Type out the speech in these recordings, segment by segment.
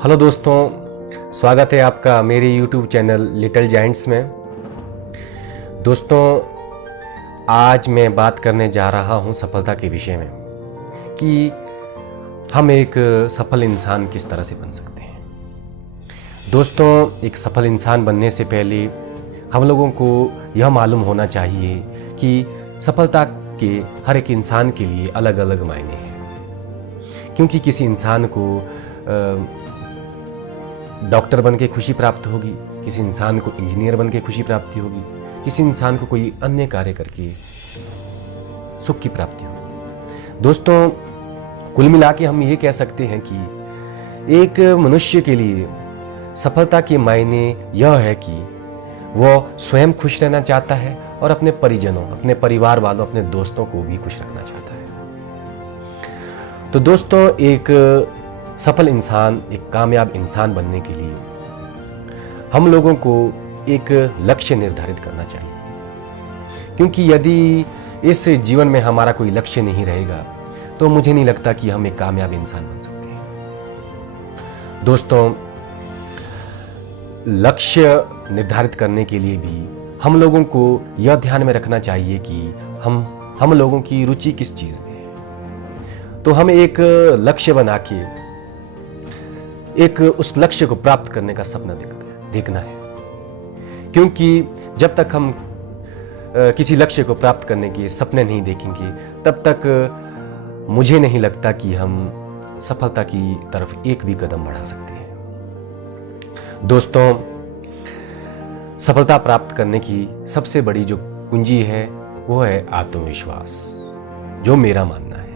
Hello दोस्तों, स्वागत है आपका मेरे YouTube चैनल लिटिल जायंट्स में। दोस्तों, आज मैं बात करने जा रहा हूं सफलता के विषय में कि हम एक सफल इंसान किस तरह से बन सकते हैं। दोस्तों, एक सफल इंसान बनने से पहले हम लोगों को यह मालूम होना चाहिए कि सफलता के हर एक इंसान के लिए अलग अलग मायने हैं। क्योंकि किसी इंसान को डॉक्टर बन के खुशी प्राप्त होगी, किसी इंसान को इंजीनियर बन के खुशी प्राप्ति होगी, किसी इंसान को कोई अन्य कार्य करके सुख की प्राप्ति होगी। दोस्तों, कुल मिला के हम ये कह सकते हैं कि एक मनुष्य के लिए सफलता के मायने यह है कि वह स्वयं खुश रहना चाहता है और अपने परिजनों, अपने परिवार वालों, अपने दोस्तों को भी खुश रखना चाहता है। तो दोस्तों, एक सफल इंसान, एक कामयाब इंसान बनने के लिए हम लोगों को एक लक्ष्य निर्धारित करना चाहिए। क्योंकि यदि इस जीवन में हमारा कोई लक्ष्य नहीं रहेगा तो मुझे नहीं लगता कि हम एक कामयाब इंसान बन सकते हैं। दोस्तों, लक्ष्य निर्धारित करने के लिए भी हम लोगों को यह ध्यान में रखना चाहिए कि हम लोगों की रुचि किस चीज में है। तो हमें एक लक्ष्य बना के एक उस लक्ष्य को प्राप्त करने का सपना देखना है। क्योंकि जब तक हम किसी लक्ष्य को प्राप्त करने के सपने नहीं देखेंगे तब तक मुझे नहीं लगता कि हम सफलता की तरफ एक भी कदम बढ़ा सकते हैं। दोस्तों, सफलता प्राप्त करने की सबसे बड़ी जो कुंजी है वो है आत्मविश्वास, जो मेरा मानना है।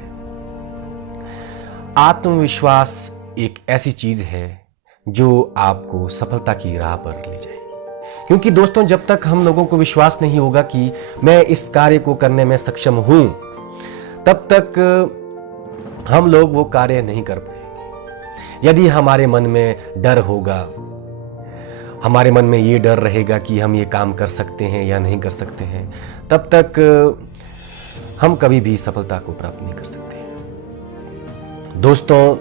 आत्मविश्वास एक ऐसी चीज है जो आपको सफलता की राह पर ले जाएगी। क्योंकि दोस्तों, जब तक हम लोगों को विश्वास नहीं होगा कि मैं इस कार्य को करने में सक्षम हूं, तब तक हम लोग वो कार्य नहीं कर पाएंगे। यदि हमारे मन में डर होगा, हमारे मन में ये डर रहेगा कि हम ये काम कर सकते हैं या नहीं कर सकते हैं, तब तक हम कभी भी सफलता को प्राप्त नहीं कर सकते। दोस्तों,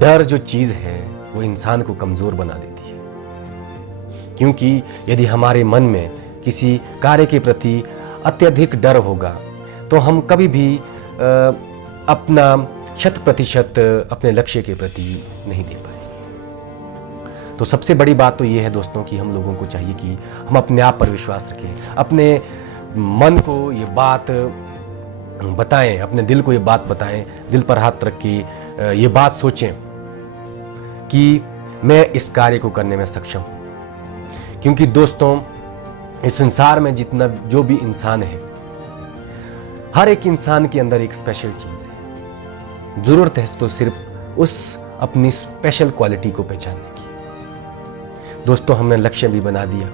डर जो चीज है वो इंसान को कमजोर बना देती है। क्योंकि यदि हमारे मन में किसी कार्य के प्रति अत्यधिक डर होगा तो हम कभी भी अपना 100% अपने लक्ष्य के प्रति नहीं दे पाएंगे। तो सबसे बड़ी बात तो ये है दोस्तों कि हम लोगों को चाहिए कि हम अपने आप पर विश्वास रखें, अपने मन को ये बात बताएं, अपने दिल को ये बात बताएं, दिल पर हाथ रख के ये बात सोचें कि मैं इस कार्य को करने में सक्षम हूं। क्योंकि दोस्तों, इस संसार में जितना जो भी इंसान है, हर एक इंसान के अंदर एक स्पेशल चीज है। जरूरत है तो सिर्फ उस अपनी स्पेशल क्वालिटी को पहचानने की। दोस्तों, हमने लक्ष्य भी बना दिया,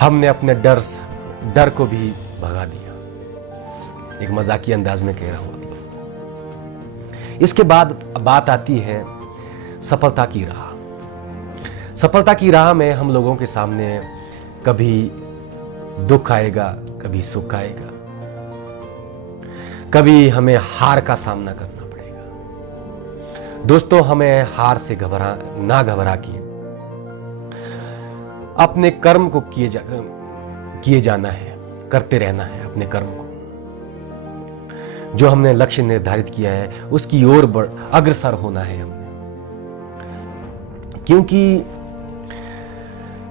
हमने अपने डर को भी भगा दिया। एक मजाकिया अंदाज में कह रहा हूं। इसके बाद बात आती है सफलता की राह। सफलता की राह में हम लोगों के सामने कभी दुख आएगा, कभी सुख आएगा, कभी हमें हार का सामना करना पड़ेगा। दोस्तों, हमें हार से ना घबरा के अपने कर्म को किए जाना है, करते रहना है अपने कर्म को। जो हमने लक्ष्य निर्धारित किया है उसकी ओर अग्रसर होना है हमने। क्योंकि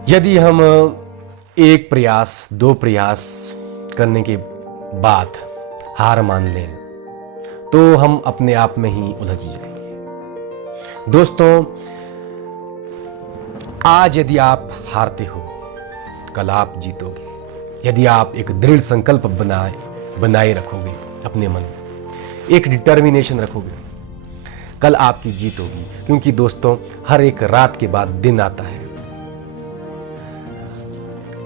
यदि हम एक प्रयास, 2 प्रयास करने के बाद हार मान लें तो हम अपने आप में ही उलझ जाएंगे। दोस्तों, आज यदि आप हारते हो, कल आप जीतोगे। यदि आप एक दृढ़ संकल्प बनाए रखोगे, अपने मन में एक डिटर्मिनेशन रखोगे, कल आपकी जीत होगी। क्योंकि दोस्तों, हर एक रात के बाद दिन आता है।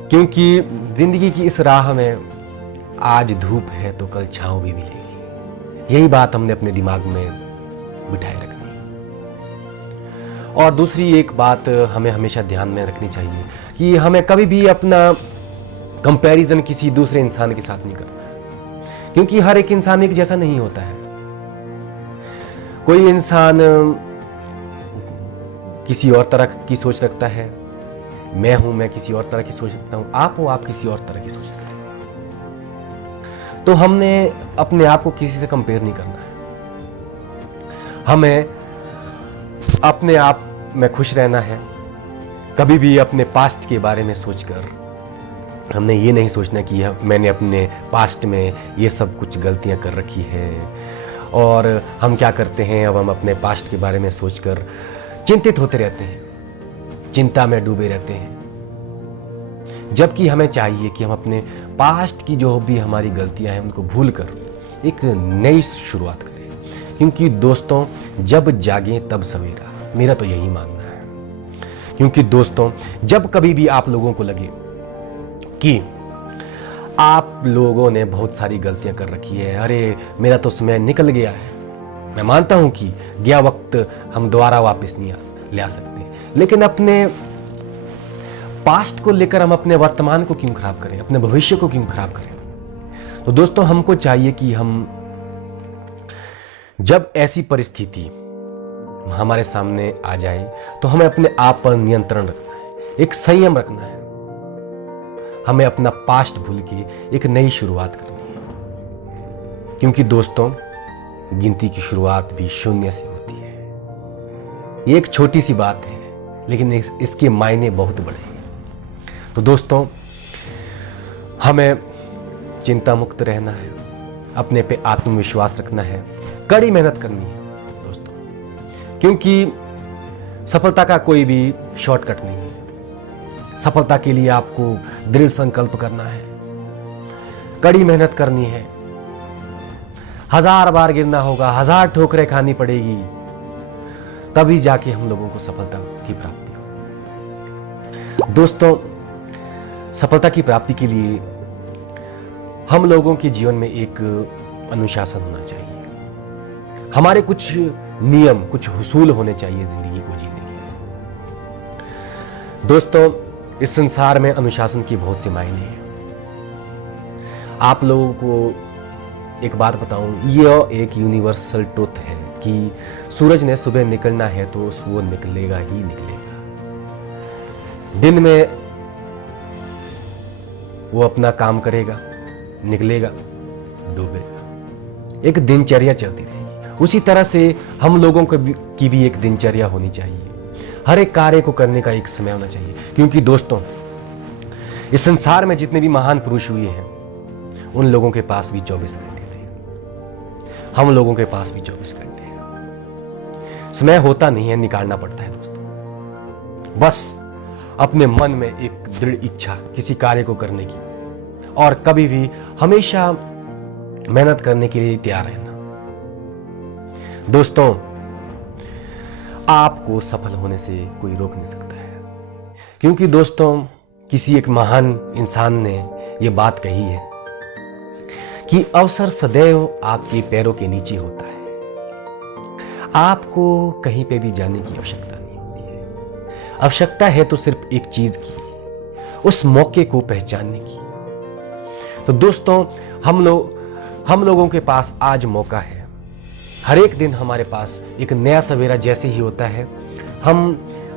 क्योंकि जिंदगी की इस राह में आज धूप है तो कल छांव भी मिलेगी। यही बात हमने अपने दिमाग में बिठाए रखनी। और दूसरी एक बात हमें हमेशा ध्यान में रखनी चाहिए कि हमें कभी भी अपना कंपैरिजन किसी दूसरे इंसान के साथ नहीं करना। क्योंकि हर एक इंसान एक जैसा नहीं होता है। कोई इंसान किसी और तरह की सोच रखता है, मैं हूं, मैं किसी और तरह की सोच रखता हूं, आप हो, आप किसी और तरह की सोच रखते हैं। तो हमने अपने आप को किसी से कंपेयर नहीं करना है। हमें अपने आप में खुश रहना है। कभी भी अपने पास्ट के बारे में सोचकर हमने ये नहीं सोचना कि मैंने अपने पास्ट में ये सब कुछ गलतियां कर रखी है। और हम क्या करते हैं, अब हम अपने पास्ट के बारे में सोचकर चिंतित होते रहते हैं, चिंता में डूबे रहते हैं, जबकि हमें चाहिए कि हम अपने पास्ट की जो भी हमारी गलतियां हैं उनको भूलकर एक नई शुरुआत करें। क्योंकि दोस्तों, जब जागें तब सवेरा, मेरा तो यही मानना है। क्योंकि दोस्तों, जब कभी भी आप लोगों को लगे कि आप लोगों ने बहुत सारी गलतियां कर रखी है, अरे मेरा तो समय निकल गया है, मैं मानता हूं कि गया वक्त हम दोबारा वापस नहीं ले आ सकते, लेकिन अपने पास्ट को लेकर हम अपने वर्तमान को क्यों खराब करें, अपने भविष्य को क्यों खराब करें। तो दोस्तों, हमको चाहिए कि हम जब ऐसी परिस्थिति हमारे सामने आ जाए तो हमें अपने आप पर नियंत्रण रखना है, एक संयम रखना है। हमें अपना पास्ट भूल के एक नई शुरुआत करनी है। क्योंकि दोस्तों, गिनती की शुरुआत भी शून्य से होती है। ये एक छोटी सी बात है, लेकिन इसके मायने बहुत बड़े हैं। तो दोस्तों, हमें चिंता मुक्त रहना है, अपने पे आत्मविश्वास रखना है, कड़ी मेहनत करनी है दोस्तों। क्योंकि सफलता का कोई भी शॉर्टकट नहीं है। सफलता के लिए आपको दृढ़ संकल्प करना है, कड़ी मेहनत करनी है, 1000 बार गिरना होगा, 1000 ठोकरें खानी पड़ेगी, तभी जाके हम लोगों को सफलता की प्राप्ति होगी। दोस्तों, सफलता की प्राप्ति के लिए हम लोगों के जीवन में एक अनुशासन होना चाहिए। हमारे कुछ नियम, कुछ हुसूल होने चाहिए जिंदगी को जीने के। दोस्तों, इस संसार में अनुशासन की बहुत से मायने हैं। आप लोगों को एक बात बताऊं, ये एक यूनिवर्सल ट्रुथ है कि सूरज ने सुबह निकलना है तो वो निकलेगा ही निकलेगा। दिन में वो अपना काम करेगा, निकलेगा, डूबेगा। एक दिनचर्या चलती रहेगी। उसी तरह से हम लोगों की भी एक दिनचर्या होनी चाहिए। हर एक कार्य को करने का एक समय होना चाहिए। क्योंकि दोस्तों, इस संसार में जितने भी महान पुरुष हुए हैं, उन लोगों के पास भी 24 घंटे थे। हम लोगों के पास भी 24 घंटे हैं। समय होता नहीं है, निकालना पड़ता है दोस्तों। बस अपने मन में एक दृढ़ इच्छा किसी कार्य को करने की, और कभी भी हमेशा मेहनत करने के लिए तैयार रहना। दोस्तों, आपको सफल होने से कोई रोक नहीं सकता है। क्योंकि दोस्तों, किसी एक महान इंसान ने यह बात कही है कि अवसर सदैव आपके पैरों के नीचे होता है। आपको कहीं पे भी जाने की आवश्यकता नहीं होती है। आवश्यकता है तो सिर्फ एक चीज की, उस मौके को पहचानने की। तो दोस्तों, हम लोगों के पास आज मौका है। हर एक दिन हमारे पास एक नया सवेरा जैसे ही होता है, हम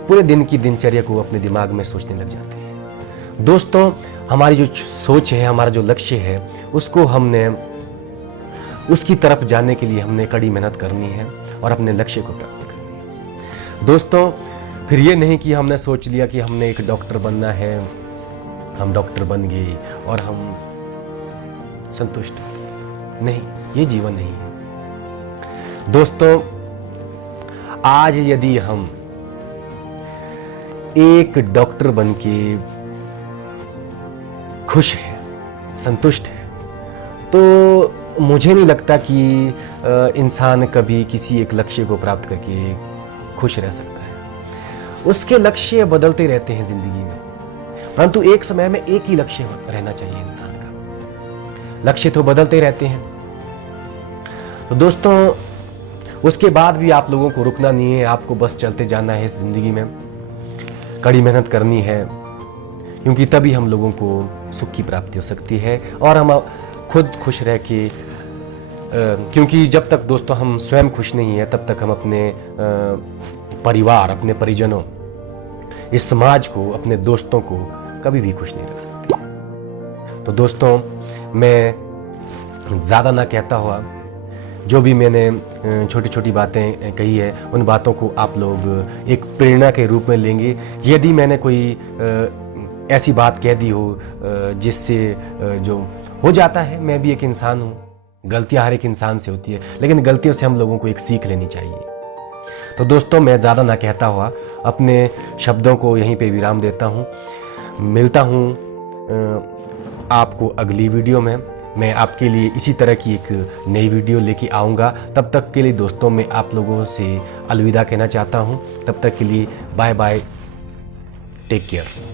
पूरे दिन की दिनचर्या को अपने दिमाग में सोचने लग जाते हैं। दोस्तों, हमारी जो सोच है, हमारा जो लक्ष्य है, उसको हमने उसकी तरफ जाने के लिए हमने कड़ी मेहनत करनी है और अपने लक्ष्य को प्राप्त करनी है। दोस्तों, फिर ये नहीं कि हमने सोच लिया कि हमने एक डॉक्टर बनना है, हम डॉक्टर बन गए और हम संतुष्ट नहीं। ये जीवन नहीं है दोस्तों। आज यदि हम एक डॉक्टर बन के खुश है, संतुष्ट है, तो मुझे नहीं लगता कि इंसान कभी किसी एक लक्ष्य को प्राप्त करके खुश रह सकता है। उसके लक्ष्य बदलते रहते हैं जिंदगी में, परंतु एक समय में एक ही लक्ष्य रहना चाहिए इंसान का। लक्ष्य तो बदलते रहते हैं। तो दोस्तों, उसके बाद भी आप लोगों को रुकना नहीं है, आपको बस चलते जाना है इस जिंदगी में, कड़ी मेहनत करनी है। क्योंकि तभी हम लोगों को सुख की प्राप्ति हो सकती है और हम खुद खुश रह के, क्योंकि जब तक दोस्तों हम स्वयं खुश नहीं है, तब तक हम अपने परिवार, अपने परिजनों, इस समाज को, अपने दोस्तों को कभी भी खुश नहीं रख सकती। तो दोस्तों, मैं ज़्यादा ना कहता हुआ, जो भी मैंने छोटी छोटी बातें कही है, उन बातों को आप लोग एक प्रेरणा के रूप में लेंगे। यदि मैंने कोई ऐसी बात कह दी हो जिससे जो हो जाता है, मैं भी एक इंसान हूँ, गलतियाँ हर एक इंसान से होती है, लेकिन गलतियों से हम लोगों को एक सीख लेनी चाहिए। तो दोस्तों, मैं ज़्यादा ना कहता हुआ अपने शब्दों को यहीं पे विराम देता हूँ। मिलता हूँ आपको अगली वीडियो में। मैं आपके लिए इसी तरह की एक नई वीडियो लेके आऊँगा। तब तक के लिए दोस्तों, मैं आप लोगों से अलविदा कहना चाहता हूँ। तब तक के लिए बाय बाय, टेक केयर।